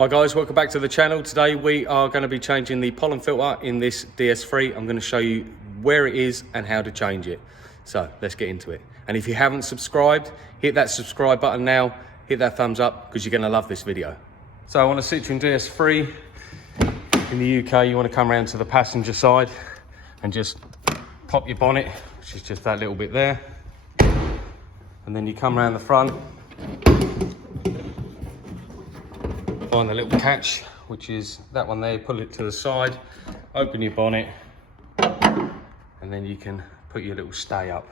Hi guys, welcome back to the channel. Today we are going to be changing the pollen filter in this DS3. I'm going to show you where it is and how to change it. So let's get into it. And if you haven't subscribed, hit that subscribe button now, hit that thumbs up because you're going to love this video. So on a Citroën DS3 in the UK, you want to come around to the passenger side and just pop your bonnet, which is just that little bit there. And then you come around the front, find the little catch, which is that one there, pull it to the side, open your bonnet, and then you can put your little stay up.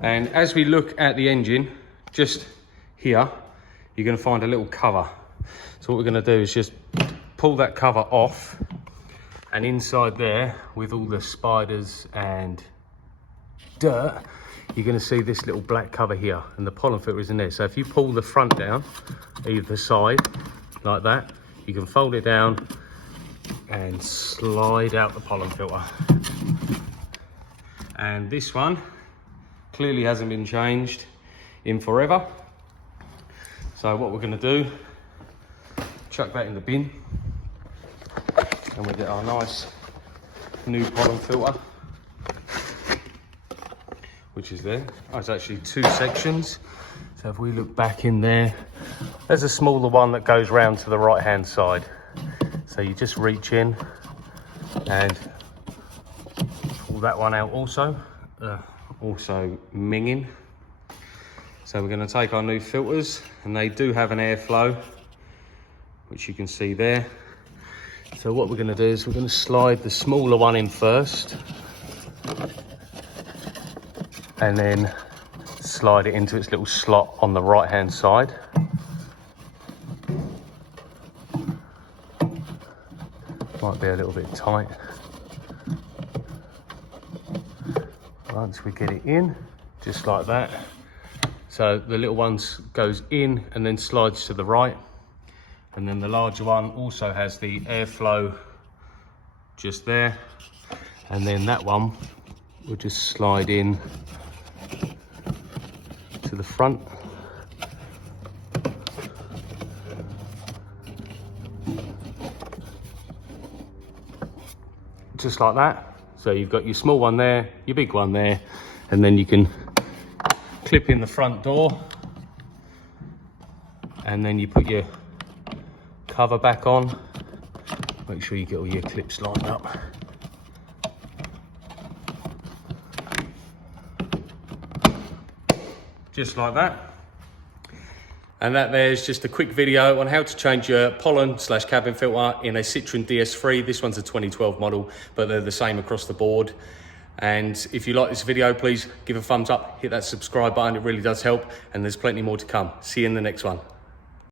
And as we look at the engine, just here, you're going to find a little cover. So what we're going to do is just pull that cover off, and inside there, with all the spiders and dirt, you're going to see this little black cover here, and the pollen filter is in there. So if you pull the front down, either side, like that, you can fold it down and slide out the pollen filter. And this one clearly hasn't been changed in forever. So what we're going to do, chuck that in the bin, and we get our nice new pollen filter, which is there. Oh, it's actually two sections. So if we look back in there, there's a smaller one that goes round to the right hand side. So you just reach in and pull that one out also minging. So we're going to take our new filters, and they do have an airflow, which you can see there. So what we're going to do is we're going to slide the smaller one in first, and then slide it into its little slot on the right hand side. Might be a little bit tight. Once we get it in, just like that. So the little one goes in and then slides to the right. And then the larger one also has the airflow just there. And then that one will just slide in to the front. Just like that. So you've got your small one there, your big one there, and then you can clip in the front door, and then you put your cover back on. Make sure you get all your clips lined up. Just like that. And that there's just a quick video on how to change your pollen / cabin filter in a Citroën DS3. This one's a 2012 model, but they're the same across the board. And if you like this video, please give a thumbs up, hit that subscribe button, it really does help. And there's plenty more to come. See you in the next one.